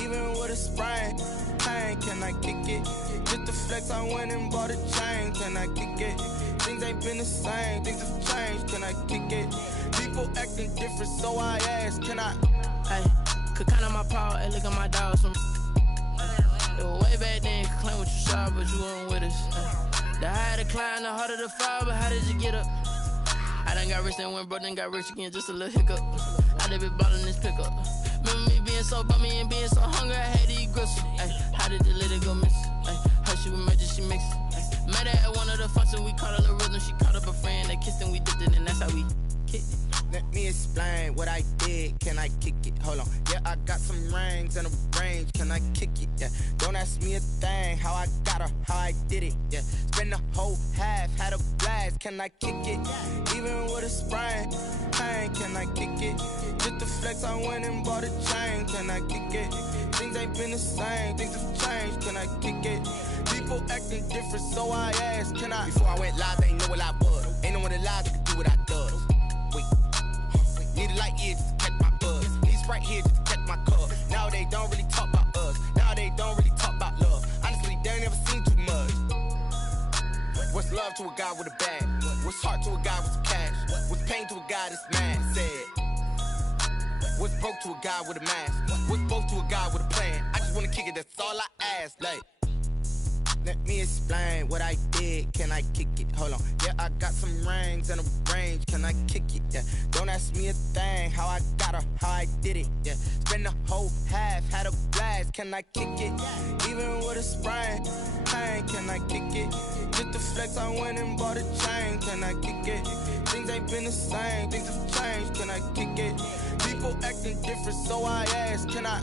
Even with a sprain. Pain, can I kick it? Just the flex, I went and bought a chain. Can I kick it? Things ain't been the same. Things have changed. Can I kick it? People acting different, so I ask. Can I? Hey, could count on my power. Hey, look at my dogs from. Way back then, could claim what you saw, but you weren't with us. The higher the climb, the harder the fall, but how did you get up? I done got rich, then went broke, then got rich again, just a little hiccup. I done been ballin' this pickup. Remember me being so bummy and being so hungry, I had to eat gristle. Ay, how did the little go miss? Ay, her she was magic, she mixed. Met her at one of the functions, we caught a little rhythm, she caught up a friend, they kissed and we dipped it, and that's how we kicked it. Let me explain what I did. Can I kick it? Hold on. Yeah, I got some rings and a range. Can I kick it? Yeah. Don't ask me a thing. How I got her, how I did it. Yeah. Spend the whole half, had a blast. Can I kick it? Even with a sprain. Pain, can I kick it? Just the flex, I went and bought a chain. Can I kick it? Things ain't been the same. Things have changed. Can I kick it? People acting different, so I asked. Can I? Before I went live, they ain't know what I was. Ain't no one alive that could do what I does. Wait. Need a light year just to catch my buzz. Need Sprite here just to catch my cup. Now they don't really talk about us. Now they don't really talk about love. Honestly, they ain't never seen too much. What's love to a guy with a bag? What's heart to a guy with some cash? What's pain to a guy that's mad? Said. What's broke to a guy with a mask? What's both to a guy with a plan? I just wanna kick it, that's all I ask. Like, let me explain what I did. Can I kick it? Hold on. Yeah, I got some rings and a range. Can I kick it? Yeah. Don't ask me a thing. How I got her, how I did it. Yeah. Spend the whole half, had a blast. Can I kick it? Even with a sprain. Pain, can I kick it? Just the flex, I went and bought a chain. Can I kick it? Things ain't been the same. Things have changed. Can I kick it? People acting different, so I ask. Can I?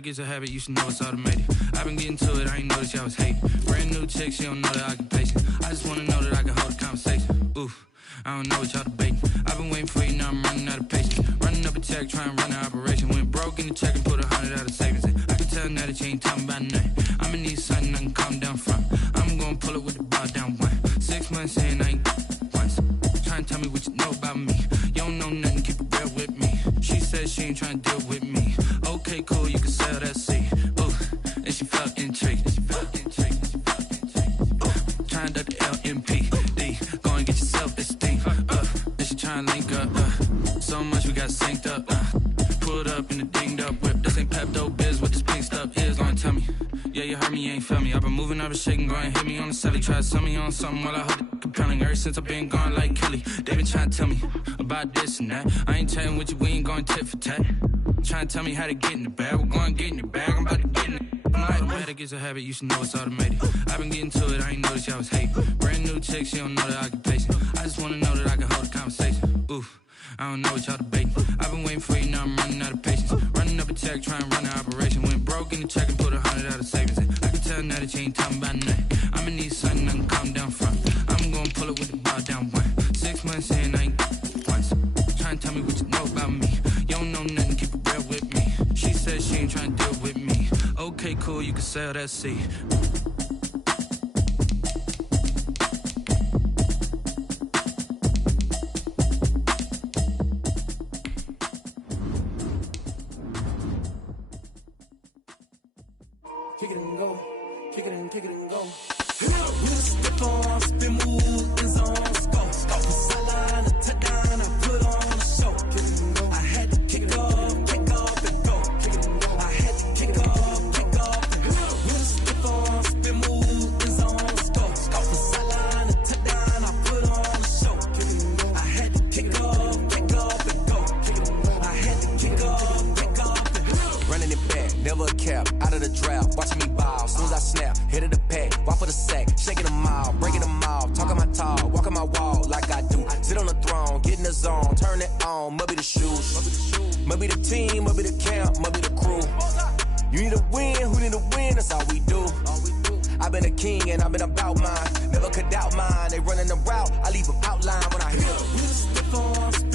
It's a habit, you should know it's automated. I've been getting to it, I ain't noticed y'all was hating. Brand new chick, she don't know the occupation. I just wanna know that I can hold a conversation. Oof, I don't know what y'all debating. I've been waiting for you, now I'm running out of patience. Running up a check, trying to run an operation. Went broke in the check and put 100 out of savings in. I can tell now that you ain't talking about nothing. I'ma need something I can calm down from. I'm gonna pull it with the bar down one. 6 months in, I ain't ain't trying to deal with me. Okay, cool, you can sell that seat. Ooh, and she felt intrigued. Trying to duck the LMPD. Go and get your self-esteem. And she trying to link up. So much we got synced up. Pulled up in the dinged up whip. This ain't Pepto-Biz, what this pink stuff is. Gonna tell me. Yeah, you heard me, you ain't felt me. I've been moving, I've been shaking, go and hit me on the celly. Try to sell me on something while I hold it compelling. Ever since I've been gone like Kelly, they been trying to tell me about this and that. I ain't chatting with you, we ain't going tit for tat. Trying to tell me how to get in the bag. We're going to get in the bag, I'm about to get in it. Automatic is a habit, you should know it's automated. I've been getting to it, I ain't noticed y'all was hating. Brand new chick, she don't know that I can place it. I just wanna know that I can hold a conversation. Oof, I don't know what y'all debating. I've been waiting for you, now I'm running out of patience. Running up a check, trying to run an operation. Went broke in the check and put 100 out of savings in. I can tell now that you ain't talking about nothing. I'ma need something I can calm down from. I'm gonna pull it with the bow down one. 6 months in, I ain't once. Trying to tell me what you know about me. You don't know nothing, keep it real with me. She said she ain't trying to deal with me. Okay, cool, you can sell that seed. Kick it and go, kick it and go. With a stick on, spin move, in zone, go. Sideline, a touchdown, I put on a show. Kick it and go. I had to kick off and go. Kick it and go. I had to kick off and go. With a stick on, spin move, in zone, go. Sideline, a touchdown, I put on a show. Kick it and go. I had to kick off and go. Kick it and go. I had to kick off and go. Running it back, never a cap, out of the draft, watching me ball. Soon as I snap, hit of the pack, walk for the sack, shaking them all, breaking them all, talking my tall, walking my wall like I do. Sit on the throne, get in the zone, turn it on, must be the shoes, must be the team, must be the camp, must be the crew. You need a win, who need a win, that's all we do. I've been a king and I've been about mine, never could doubt mine. They running the route, I leave them outline when I hit them.